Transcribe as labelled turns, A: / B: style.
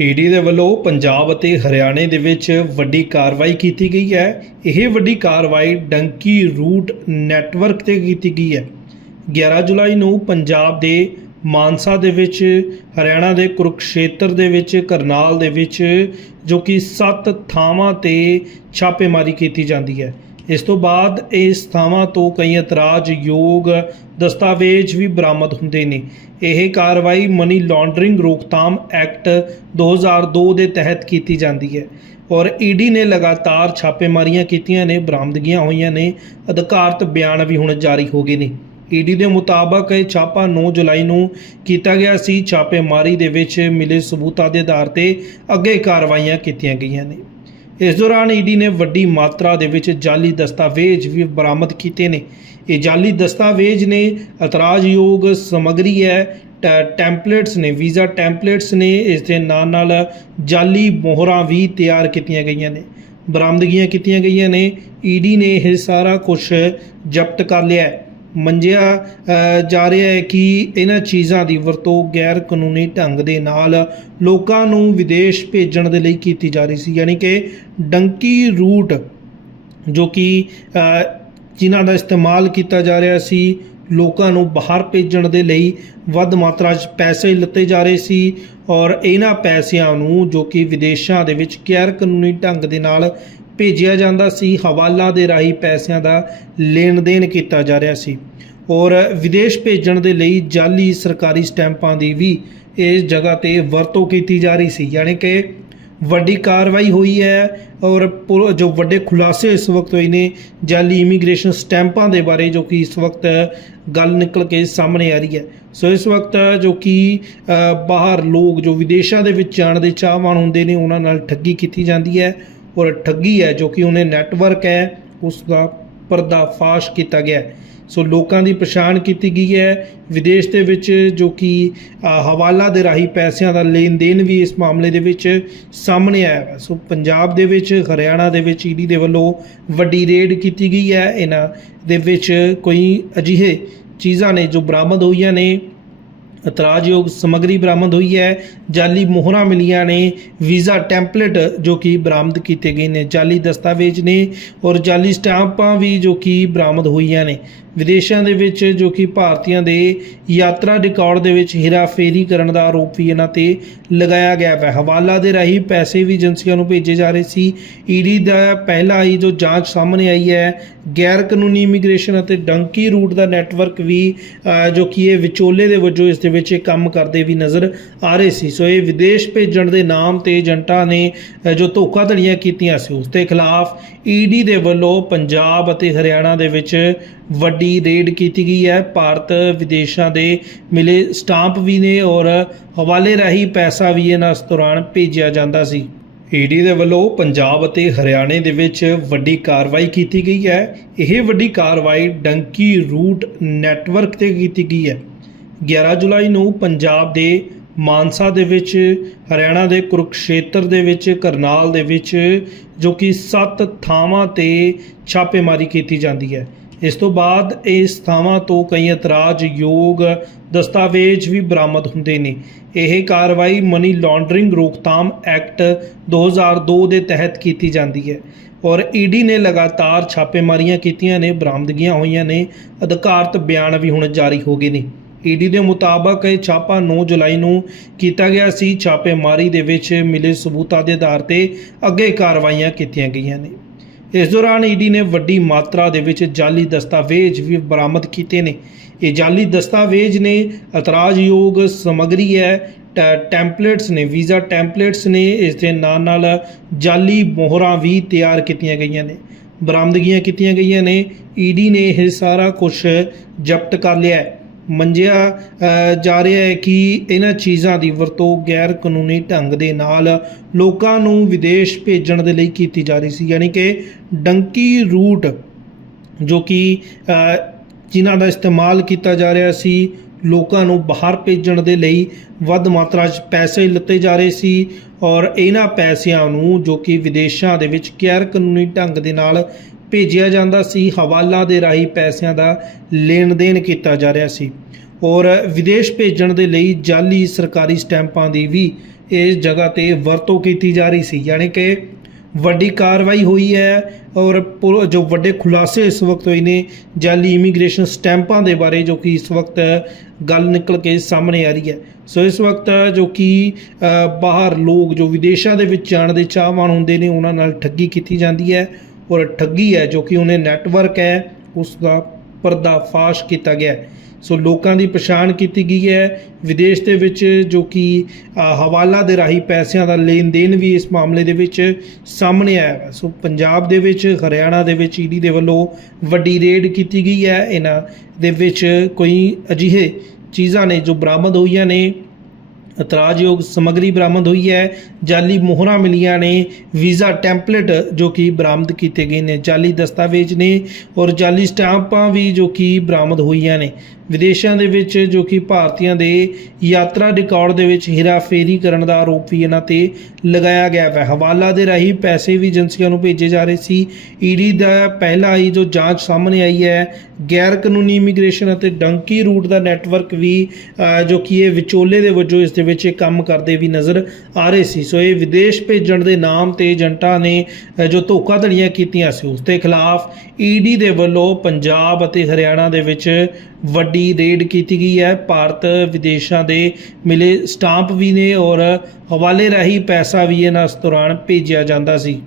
A: ED ਦੇ ਵੱਲੋਂ ਪੰਜਾਬ ਅਤੇ ਹਰਿਆਣੇ ਦੇ ਵਿੱਚ ਵੱਡੀ ਕਾਰਵਾਈ ਕੀਤੀ ਗਈ ਹੈ। ਇਹ ਵੱਡੀ ਕਾਰਵਾਈ ਡੰਕੀ ਰੂਟ ਨੈਟਵਰਕ ਤੇ ਕੀਤੀ ਗਈ ਹੈ। 11 ਜੁਲਾਈ ਨੂੰ ਪੰਜਾਬ ਦੇ ਮਾਨਸਾ ਦੇ ਵਿੱਚ, ਹਰਿਆਣਾ ਦੇ ਕੁਰਕਸ਼ੇਤਰ ਦੇ ਵਿੱਚ, ਕਰਨਾਲ ਦੇ ਵਿੱਚ ਜੋ ਕਿ 7 ਥਾਵਾਂ ਤੇ ਛਾਪੇਮਾਰੀ ਕੀਤੀ ਜਾਂਦੀ ਹੈ। ਇਸ ਤੋਂ ਬਾਅਦ ਇਸ ਥਾਵਾਂ ਤੋਂ ਕਈ ਇਤਰਾਜ਼ ਯੋਗ ਦਸਤਾਵੇਜ਼ ਵੀ ਬਰਾਮਦ ਹੁੰਦੇ ਨੇ। ਇਹ ਕਾਰਵਾਈ ਮਨੀ ਲਾਂਡਰਿੰਗ ਰੋਕਥਾਮ ਐਕਟ 2002 ਦੇ ਤਹਿਤ ਕੀਤੀ ਜਾਂਦੀ ਹੈ ਔਰ ਈਡੀ ਨੇ ਲਗਾਤਾਰ ਛਾਪੇਮਾਰੀਆਂ ਕੀਤੀਆਂ ਨੇ, ਬਰਾਮਦਗੀਆਂ ਹੋਈਆਂ ਨੇ, ਅਧਿਕਾਰਤ ਬਿਆਨ ਵੀ ਹੁਣ ਜਾਰੀ ਹੋ ਗਏ ਨੇ। ਈਡੀ ਦੇ ਮੁਤਾਬਕ ਇਹ ਛਾਪਾ 9 ਜੁਲਾਈ ਨੂੰ ਕੀਤਾ ਗਿਆ ਸੀ। ਛਾਪੇਮਾਰੀ ਦੇ ਵਿੱਚ ਮਿਲੇ ਸਬੂਤਾਂ ਦੇ ਆਧਾਰ ਤੇ ਅੱਗੇ ਕਾਰਵਾਈਆਂ ਕੀਤੀਆਂ ਗਈਆਂ ਨੇ। ਇਸ ਦੌਰਾਨ ਈਡੀ ਨੇ ਵੱਡੀ ਮਾਤਰਾ ਦੇ ਵਿੱਚ ਜਾਲੀ ਦਸਤਾਵੇਜ਼ ਵੀ ਬਰਾਮਦ ਕੀਤੇ ਨੇ। ਇਹ ਜਾਲੀ ਦਸਤਾਵੇਜ਼ ਨੇ ਇਤਰਾਜ਼ਯੋਗ ਸਮੱਗਰੀ ਹੈ, ਟੈ- ਟੈਂਪਲੇਟਸ ਨੇ, ਵੀਜ਼ਾ ਟੈਂਪਲੇਟਸ ਨੇ, ਇਸ ਦੇ ਨਾਲ ਨਾਲ ਜਾਲੀ ਮੋਹਰਾਂ ਵੀ ਤਿਆਰ ਕੀਤੀਆਂ ਗਈਆਂ ਨੇ। ਬਰਾਮਦਗੀਆਂ ਕੀਤੀਆਂ ਗਈਆਂ ਨੇ। ਈਡੀ ਨੇ ਇਹ ਸਾਰਾ ਕੁਝ ਜ਼ਬਤ ਕਰ ਲਿਆ ਹੈ। ਮੰਜਿਆ ਜਾ ਰਿਹਾ ਹੈ ਕਿ ਇਹਨਾਂ ਚੀਜ਼ਾਂ ਦੀ ਵਰਤੋਂ ਗੈਰ ਕਾਨੂੰਨੀ ਢੰਗ ਦੇ ਨਾਲ ਲੋਕਾਂ ਨੂੰ ਵਿਦੇਸ਼ ਭੇਜਣ ਦੇ ਲਈ ਕੀਤੀ ਜਾ ਰਹੀ ਸੀ। ਯਾਨੀ ਕਿ ਡੰਕੀ ਰੂਟ, ਜੋ ਕਿ ਜਿਨ੍ਹਾਂ ਦਾ ਇਸਤੇਮਾਲ ਕੀਤਾ ਜਾ ਰਿਹਾ ਸੀ, ਲੋਕਾਂ ਨੂੰ ਬਾਹਰ ਭੇਜਣ ਦੇ ਲਈ ਵੱਧ ਮਾਤਰਾ 'ਚ ਪੈਸੇ ਲਿੱਤੇ ਜਾ ਰਹੇ ਸੀ ਔਰ ਇਹਨਾਂ ਪੈਸਿਆਂ ਨੂੰ ਜੋ ਕਿ ਵਿਦੇਸ਼ਾਂ ਦੇ ਵਿੱਚ ਗੈਰ ਕਾਨੂੰਨੀ ਢੰਗ ਦੇ ਨਾਲ ਭੇਜਿਆ ਜਾਂਦਾ ਸੀ, ਹਵਾਲਾ ਦੇ ਰਾਹੀਂ ਪੈਸਿਆਂ ਦਾ ਲੈਣ ਦੇਣ ਕੀਤਾ ਜਾ ਰਿਹਾ ਸੀ। ਔਰ ਵਿਦੇਸ਼ ਭੇਜਣ ਦੇ ਲਈ ਜਾਲੀ ਸਰਕਾਰੀ ਸਟੈਂਪਾਂ ਦੀ ਵੀ ਇਸ ਜਗ੍ਹਾ ਤੇ ਵਰਤੋਂ ਕੀਤੀ ਜਾ ਰਹੀ ਸੀ। ਯਾਨੀ ਕਿ ਵੱਡੀ ਕਾਰਵਾਈ ਹੋਈ ਹੈ ਔਰ ਪੁ- ਜੋ ਵੱਡੇ ਖੁਲਾਸੇ ਇਸ ਵਕਤ ਹੋਏ ਨੇ ਜਾਲੀ ਇਮੀਗ੍ਰੇਸ਼ਨ ਸਟੈਂਪਾਂ ਦੇ ਬਾਰੇ ਜੋ ਕਿ ਇਸ ਵਕਤ ਗੱਲ ਨਿਕਲ ਕੇ ਸਾਹਮਣੇ ਆ ਰਹੀ ਹੈ। ਸੋ ਇਸ ਵਕਤ ਜੋ ਕਿ ਬਾਹਰ ਲੋਕ ਜੋ ਵਿਦੇਸ਼ਾਂ ਦੇ ਵਿੱਚ ਜਾਣ ਦੇ ਚਾਹਵਾਨ ਹੁੰਦੇ ਨੇ, ਉਹਨਾਂ ਨਾਲ ਠੱਗੀ ਕੀਤੀ ਜਾਂਦੀ ਹੈ। ਔਰ ਠੱਗੀ ਹੈ, ਜੋ ਕਿ ਉਹਨੇ ਨੈਟਵਰਕ ਹੈ, ਉਸ ਦਾ ਪਰਦਾਫਾਸ਼ ਕੀਤਾ ਗਿਆ ਹੈ। ਸੋ ਲੋਕਾਂ ਦੀ ਪਛਾਣ ਕੀਤੀ ਗਈ ਹੈ। ਵਿਦੇਸ਼ ਦੇ ਵਿੱਚ ਜੋ ਕਿ ਹਵਾਲਾ ਦੇ ਰਾਹੀਂ ਪੈਸਿਆਂ ਦਾ ਲੈਣ ਦੇਣ ਵੀ ਇਸ ਮਾਮਲੇ ਦੇ ਵਿੱਚ ਸਾਹਮਣੇ ਆਇਆ ਹੈ। ਸੋ ਪੰਜਾਬ ਦੇ ਵਿੱਚ, ਹਰਿਆਣਾ ਦੇ ਵਿੱਚ ਈਡੀ ਦੇ ਵੱਲੋਂ ਵੱਡੀ ਰੇਡ ਕੀਤੀ ਗਈ ਹੈ। ਇਹਨਾਂ ਦੇ ਵਿੱਚ ਕੋਈ ਅਜਿਹੇ ਚੀਜ਼ਾਂ ਨੇ ਜੋ ਬਰਾਮਦ ਹੋਈਆਂ ਨੇ। ਇਤਰਾਜ਼ਯੋਗ ਸਮੱਗਰੀ ਬਰਾਮਦ ਹੋਈ ਹੈ। ਜਾਲੀ ਮੋਹਰਾਂ ਮਿਲੀਆਂ ਨੇ, ਵੀਜ਼ਾ ਟੈਂਪਲੇਟ ਜੋ ਕਿ ਬਰਾਮਦ ਕੀਤੇ ਗਏ ਨੇ। ਜਾਲੀ ਦਸਤਾਵੇਜ਼ ਨੇ ਔਰ ਜਾਲੀ ਸਟੈਂਪਾਂ ਵੀ ਜੋ ਕਿ ਬਰਾਮਦ ਹੋਈਆਂ ਨੇ। ਵਿਦੇਸ਼ਾਂ ਦੇ ਵਿੱਚ ਜੋ ਕਿ ਭਾਰਤੀਆਂ ਦੇ ਯਾਤਰਾ ਰਿਕਾਰਡ ਦੇ ਵਿੱਚ ਹੇਰਾਫੇਰੀ ਕਰਨ ਦਾ ਆਰੋਪ ਵੀ ਇਹਨਾਂ ਤੇ ਲਗਾਇਆ ਗਿਆ ਹੈ ਹਵਾਲਾ ਦੇ ਰਾਹੀਂ ਪੈਸੇ ਵੀ ਏਜੰਸੀਆਂ ਨੂੰ ਭੇਜੇ ਜਾ ਰਹੇ ਸੀ। ਈਡੀ ਦਾ ਪਹਿਲਾ ਹੀ ਜੋ ਜਾਂਚ ਸਾਹਮਣੇ ਆਈ ਹੈ, ਗੈਰ ਕਾਨੂੰਨੀ ਇਮੀਗ੍ਰੇਸ਼ਨ ਅਤੇ ਡੰਕੀ ਰੂਟ ਦਾ ਨੈਟਵਰਕ ਵੀ ਜੋ ਕਿ ਇਹ ਵਿਚੋਲੇ ਦੇ ਵਜੋਂ ਇਸ ਦੇ ਵਿੱਚ ਇਹ ਕੰਮ ਕਰਦੇ ਵੀ ਨਜ਼ਰ ਆ ਰਹੇ ਸੀ। ਸੋ ਇਹ ਵਿਦੇਸ਼ ਭੇਜਣ ਦੇ ਨਾਮ ਤੇ ਏਜੰਟਾਂ ਨੇ ਜੋ ਧੋਖਾਧੜੀਆਂ ਕੀਤੀਆਂ ਸੀ, ਉਸ ਦੇ ਖਿਲਾਫ ਈਡੀ ਦੇ ਵੱਲੋਂ ਪੰਜਾਬ ਅਤੇ ਹਰਿਆਣਾ ਦੇ ਵਿੱਚ ਵੱਡੀ ਰੇਡ ਕੀਤੀ ਗਈ ਹੈ। ਭਾਰਤ ਵਿਦੇਸ਼ਾਂ ਦੇ ਮਿਲੇ ਸਟਾਂਪ ਵੀ ਨੇ ਔਰ ਹਵਾਲੇ ਰਾਹੀਂ ਪੈਸਾ ਵੀ ਇਹਨਾਂ ਇਸ ਦੌਰਾਨ ਭੇਜਿਆ ਜਾਂਦਾ ਸੀ। ਈਡੀ ਦੇ ਵੱਲੋਂ ਪੰਜਾਬ ਅਤੇ ਹਰਿਆਣੇ ਦੇ ਵਿੱਚ ਵੱਡੀ ਕਾਰਵਾਈ ਕੀਤੀ ਗਈ ਹੈ। ਇਹ ਵੱਡੀ ਕਾਰਵਾਈ ਡੰਕੀ ਰੂਟ ਨੈਟਵਰਕ ਤੇ ਕੀਤੀ ਗਈ ਹੈ। 11 ਜੁਲਾਈ ਨੂੰ ਪੰਜਾਬ ਦੇ ਮਾਨਸਾ ਦੇ ਵਿੱਚ, ਹਰਿਆਣਾ ਦੇ ਕੁਰਕਸ਼ੇਤਰ ਦੇ ਵਿੱਚ, ਕਰਨਾਲ ਦੇ ਵਿੱਚ, ਜੋ ਕਿ 7 ਥਾਵਾਂ ਤੇ ਛਾਪੇਮਾਰੀ ਕੀਤੀ ਜਾਂਦੀ ਹੈ। ਇਸ ਤੋਂ ਬਾਅਦ ਇਸ ਥਾਵਾਂ ਤੋਂ ਕਈ ਇਤਰਾਜ਼ ਯੋਗ ਦਸਤਾਵੇਜ਼ ਵੀ ਬਰਾਮਦ ਹੁੰਦੇ ਨੇ। ਇਹ ਕਾਰਵਾਈ ਮਨੀ ਲਾਂਡਰਿੰਗ ਰੋਕਥਾਮ ਐਕਟ 2002 ਦੇ ਤਹਿਤ ਕੀਤੀ ਜਾਂਦੀ ਹੈ ਔਰ ਈਡੀ ਨੇ ਲਗਾਤਾਰ ਛਾਪੇਮਾਰੀਆਂ ਕੀਤੀਆਂ ਨੇ, ਬਰਾਮਦਗੀਆਂ ਹੋਈਆਂ ਨੇ, ਅਧਿਕਾਰਤ ਬਿਆਨ ਵੀ ਹੁਣ ਜਾਰੀ ਹੋ ਗਏ ਨੇ। ਈਡੀ ਦੇ ਮੁਤਾਬਕ ਇਹ ਛਾਪਾ 9 ਜੁਲਾਈ ਨੂੰ ਕੀਤਾ ਗਿਆ ਸੀ। ਛਾਪੇਮਾਰੀ ਦੇ ਵਿੱਚ ਮਿਲੇ ਸਬੂਤਾਂ ਦੇ ਆਧਾਰ ਤੇ ਅੱਗੇ ਕਾਰਵਾਈਆਂ ਕੀਤੀਆਂ ਗਈਆਂ ਨੇ। ਇਸ ਦੌਰਾਨ ਈਡੀ ਨੇ ਵੱਡੀ ਮਾਤਰਾ ਦੇ ਵਿੱਚ ਜਾਲੀ ਦਸਤਾਵੇਜ਼ ਵੀ ਬਰਾਮਦ ਕੀਤੇ ਨੇ। ਇਹ ਜਾਲੀ ਦਸਤਾਵੇਜ਼ ਨੇ ਇਤਰਾਜ਼ਯੋਗ ਸਮੱਗਰੀ ਹੈ, ਟੈ- ਟੈਂਪਲੇਟਸ ਨੇ, ਵੀਜ਼ਾ ਟੈਂਪਲੇਟਸ ਨੇ, ਇਸ ਦੇ ਨਾਲ ਨਾਲ ਜਾਲੀ ਮੋਹਰਾਂ ਵੀ ਤਿਆਰ ਕੀਤੀਆਂ ਗਈਆਂ ਨੇ। ਬਰਾਮਦਗੀਆਂ ਕੀਤੀਆਂ ਗਈਆਂ ਨੇ। ਈਡੀ ਨੇ ਇਹ ਸਾਰਾ ਕੁਝ ਜ਼ਬਤ ਕਰ ਲਿਆ ਹੈ। ਮੰਜਿਆ ਜਾ ਰਿਹਾ ਹੈ ਕਿ ਇਹਨਾਂ ਚੀਜ਼ਾਂ ਦੀ ਵਰਤੋਂ ਗੈਰ ਕਾਨੂੰਨੀ ਢੰਗ ਦੇ ਨਾਲ ਲੋਕਾਂ ਨੂੰ ਵਿਦੇਸ਼ ਭੇਜਣ ਦੇ ਲਈ ਕੀਤੀ ਜਾ ਰਹੀ ਸੀ, ਯਾਨੀ ਕਿ ਡੰਕੀ ਰੂਟ, ਜੋ ਕਿ ਜਿਨ੍ਹਾਂ ਦਾ ਇਸਤੇਮਾਲ ਕੀਤਾ ਜਾ ਰਿਹਾ ਸੀ, ਲੋਕਾਂ ਨੂੰ ਬਾਹਰ ਭੇਜਣ ਦੇ ਲਈ ਵੱਧ ਮਾਤਰਾ 'ਚ ਪੈਸੇ ਲਿੱਤੇ ਜਾ ਰਹੇ ਸੀ ਔਰ ਇਹਨਾਂ ਪੈਸਿਆਂ ਨੂੰ ਜੋ ਕਿ ਵਿਦੇਸ਼ਾਂ ਦੇ ਵਿੱਚ ਗੈਰ ਕਾਨੂੰਨੀ ਢੰਗ ਦੇ ਨਾਲ ਭੇਜਿਆ ਜਾਂਦਾ ਸੀ, ਹਵਾਲਾ ਦੇ ਰਾਹੀਂ ਪੈਸਿਆਂ ਦਾ ਲੈਣ ਦੇਣ ਕੀਤਾ ਜਾ ਰਿਹਾ ਸੀ। ਔਰ ਵਿਦੇਸ਼ ਭੇਜਣ ਦੇ ਲਈ ਜਾਲੀ ਸਰਕਾਰੀ ਸਟੈਂਪਾਂ ਦੀ ਵੀ ਇਸ ਜਗ੍ਹਾ ਤੇ ਵਰਤੋਂ ਕੀਤੀ ਜਾ ਰਹੀ ਸੀ। ਯਾਨੀ ਕਿ ਵੱਡੀ ਕਾਰਵਾਈ ਹੋਈ ਹੈ ਔਰ ਪੁ- ਜੋ ਵੱਡੇ ਖੁਲਾਸੇ ਇਸ ਵਕਤ ਹੋਏ ਨੇ ਜਾਲੀ ਇਮੀਗ੍ਰੇਸ਼ਨ ਸਟੈਂਪਾਂ ਦੇ ਬਾਰੇ, ਜੋ ਕਿ ਇਸ ਵਕਤ ਗੱਲ ਨਿਕਲ ਕੇ ਸਾਹਮਣੇ ਆ ਰਹੀ ਹੈ। ਸੋ ਇਸ ਵਕਤ ਜੋ ਕਿ ਬਾਹਰ ਲੋਕ ਜੋ ਵਿਦੇਸ਼ਾਂ ਦੇ ਵਿੱਚ ਜਾਣ ਦੇ ਚਾਹਵਾਨ ਹੁੰਦੇ ਨੇ, ਉਹਨਾਂ ਨਾਲ ਠੱਗੀ ਕੀਤੀ ਜਾਂਦੀ ਹੈ। ਔਰ ਠੱਗੀ ਹੈ, ਜੋ ਕਿ ਉਹਨੇ ਨੈਟਵਰਕ ਹੈ ਉਸ ਦਾ ਪਰਦਾਫਾਸ਼ ਕੀਤਾ ਗਿਆ ਸੋ ਲੋਕਾਂ ਦੀ ਪਛਾਣ ਕੀਤੀ ਗਈ ਹੈ। ਵਿਦੇਸ਼ ਦੇ ਵਿੱਚ ਜੋ ਕਿ ਹਵਾਲਾ ਦੇ ਰਾਹੀਂ ਪੈਸਿਆਂ ਦਾ ਲੈਣ ਦੇਣ ਵੀ ਇਸ ਮਾਮਲੇ ਦੇ ਵਿੱਚ ਸਾਹਮਣੇ ਆਇਆ ਹੈ। ਸੋ ਪੰਜਾਬ ਦੇ ਵਿੱਚ, ਹਰਿਆਣਾ ਦੇ ਵਿੱਚ ਈਡੀ ਦੇ ਵੱਲੋਂ ਵੱਡੀ ਰੇਡ ਕੀਤੀ ਗਈ ਹੈ। ਇਹਨਾਂ ਦੇ ਵਿੱਚ ਕੋਈ ਅਜਿਹੇ ਚੀਜ਼ਾਂ ਨੇ ਜੋ ਬਰਾਮਦ ਹੋਈਆਂ ਨੇ। ਇਤਰਾਜ਼ਯੋਗ ਸਮੱਗਰੀ ਬਰਾਮਦ ਹੋਈ ਹੈ। ਜਾਲੀ ਮੋਹਰਾਂ ਮਿਲੀਆਂ ਨੇ। ਵੀਜ਼ਾ ਟੈਂਪਲੇਟ ਜੋ ਕਿ ਬਰਾਮਦ ਕੀਤੇ ਗਏ ਨੇ। ਜਾਲੀ ਦਸਤਾਵੇਜ਼ ਨੇ ਔਰ ਜਾਲੀ ਸਟੈਂਪਾਂ ਵੀ ਜੋ ਕਿ ਬਰਾਮਦ ਹੋਈਆਂ ਨੇ। ਵਿਦੇਸ਼ਾਂ ਦੇ ਵਿੱਚ ਜੋ ਕਿ ਭਾਰਤੀਆਂ ਦੇ ਯਾਤਰਾ ਰਿਕਾਰਡ ਦੇ ਵਿੱਚ ਹੇਰਾਫੇਰੀ ਕਰਨ ਦਾ ਆਰੋਪ ਵੀ ਇਹਨਾਂ ਤੇ ਲਗਾਇਆ ਗਿਆ ਹੈ ਹਵਾਲਾ ਦੇ ਰਾਹੀਂ ਪੈਸੇ ਵੀ ਏਜੰਸੀਆਂ ਨੂੰ ਭੇਜੇ ਜਾ ਰਹੇ ਸੀ। ਈਡੀ ਦਾ ਪਹਿਲਾ ਹੀ ਜੋ ਜਾਂਚ ਸਾਹਮਣੇ ਆਈ ਹੈ, ਗੈਰ ਕਾਨੂੰਨੀ ਇਮੀਗ੍ਰੇਸ਼ਨ ਅਤੇ ਡੰਕੀ ਰੂਟ ਦਾ ਨੈਟਵਰਕ ਵੀ ਜੋ ਕਿ ਇਹ ਵਿਚੋਲੇ ਦੇ ਵਜੋਂ ਇਸ ਦੇ ਵਿੱਚ ਇਹ ਕੰਮ ਕਰਦੇ ਵੀ ਨਜ਼ਰ ਆ ਰਹੇ ਸੀ। ਸੋ ਇਹ ਵਿਦੇਸ਼ ਭੇਜਣ ਦੇ ਨਾਮ ਤੇ ਏਜੰਟਾਂ ਨੇ ਜੋ ਧੋਖਾਧੜੀਆਂ ਕੀਤੀਆਂ ਸੀ, ਉਸ ਦੇ ਖਿਲਾਫ ਈਡੀ ਦੇ ਵੱਲੋਂ ਪੰਜਾਬ ਅਤੇ ਹਰਿਆਣਾ ਦੇ ਵਿੱਚ ਵੱਡੀ ਰੇਡ ਕੀਤੀ ਗਈ ਹੈ। ਭਾਰਤ ਵਿਦੇਸ਼ਾਂ ਦੇ ਮਿਲੇ ਸਟਾਂਪ ਵੀ ਨੇ ਔਰ ਹਵਾਲੇ ਰਾਹੀਂ ਪੈਸਾ ਵੀ ਇਹਨਾਂ ਦੌਰਾਨ ਭੇਜਿਆ ਜਾਂਦਾ ਸੀ।